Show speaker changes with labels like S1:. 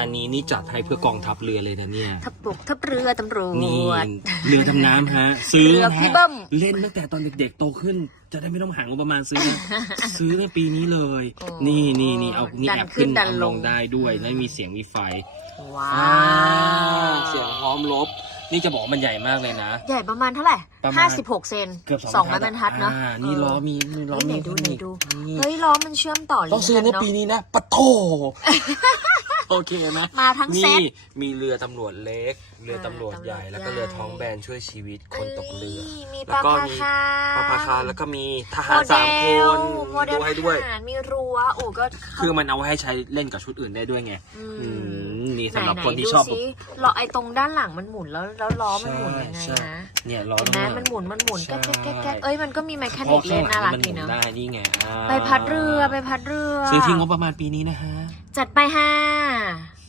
S1: านนี้นี่จัดให้เพื่อกองทัพเรือเลยนะเนี่ย
S2: ทัพบกทัพเรือตำร
S1: นี่
S2: วจ
S1: เรือดำน้ำฮะ ซื้อ
S2: เรือ
S1: นะ
S2: พี่
S1: ฮะ
S2: เบิ้ม
S1: เล่นตั้งแต่ตอนเด็กๆโตขึ้น จะได้ไม่ต้องหางบประมาณซื้อนะ ซื้อในปีนี้เลย
S2: โอ้
S1: นี่นี่นี่เอานี่
S2: ดัน
S1: แอบขึ้น
S2: ขึ้นดัน
S1: เอา
S2: ล
S1: ล
S2: ง
S1: ง ได้ด้วยแล้วมีเสียงมีไฟ
S2: ว้า
S1: อ่าวเสียงพร้อมลบ นี่จะบอกว่ามันใหญ่มากเลยนะ
S2: ใหญ่ประมาณเท่าไหร่
S1: ประมาณ
S2: ห้าสิบหกเซน
S1: เกือบ
S2: สองไม้บรรทัดเนาะ
S1: อ่านี่ล้อมีนี่ล้อ
S2: เฮ้ยไหน
S1: มี
S2: ดูไหน
S1: นี่
S2: ดู
S1: นี่
S2: เฮ้ยล้อมันเชื่อมต่อลิ
S1: ต้อง
S2: งก์
S1: ซื้อ
S2: กัน
S1: ใน
S2: เนาะ
S1: ปีนี้นะปะโถ โอเคนะ
S2: มาทั้งเซ็
S1: นี่
S2: ต
S1: มีเรือตำรวจเล็ก เรือตำรวจใหญ่
S2: อ่า
S1: แล้วก็เรือท้องแบนช่วยชีวิตคนตกเรือ
S2: ยมี
S1: แล้วก็
S2: ปลา
S1: มี
S2: คา
S1: ปาปาคาร์แล้วก็มีท
S2: โม
S1: หาร
S2: เด
S1: สามค
S2: ล
S1: น
S2: โมเดล
S1: ดูให้ด้วย
S2: ทหารมีรั้วโอ้ก็
S1: คือมันเอาไว้ให้ใช้เล่นกับชุดอื่นได้ด้วยไง
S2: อื
S1: อื
S2: ม
S1: มนี่สำหรับ
S2: ไๆ
S1: คนที่
S2: ดู
S1: ชอบ
S2: สิล้อไอ้ตรงด้านหลังมันหมุนแล้วแล้วล้อมันหมุนยังไง
S1: ใช่
S2: นะ
S1: เนี่ยล้อ
S2: เห็นไหม
S1: ข้างลัง
S2: มันหมุนมันหมุน
S1: ใช่
S2: แก๊กแก๊กแก๊กเอ้ยมันก็มีแมคา
S1: เพ
S2: นิ
S1: ราะ
S2: กเล่
S1: ข้าง
S2: น
S1: หลั
S2: น่างรัก
S1: มันห
S2: ดี
S1: มุน
S2: เนาะ
S1: ได้นี่ไงอ่า
S2: ไปพัดเรือไปพัดเรือ
S1: ซื้อที่งบประมาณปีนี้นะฮะ
S2: จัดไปห้า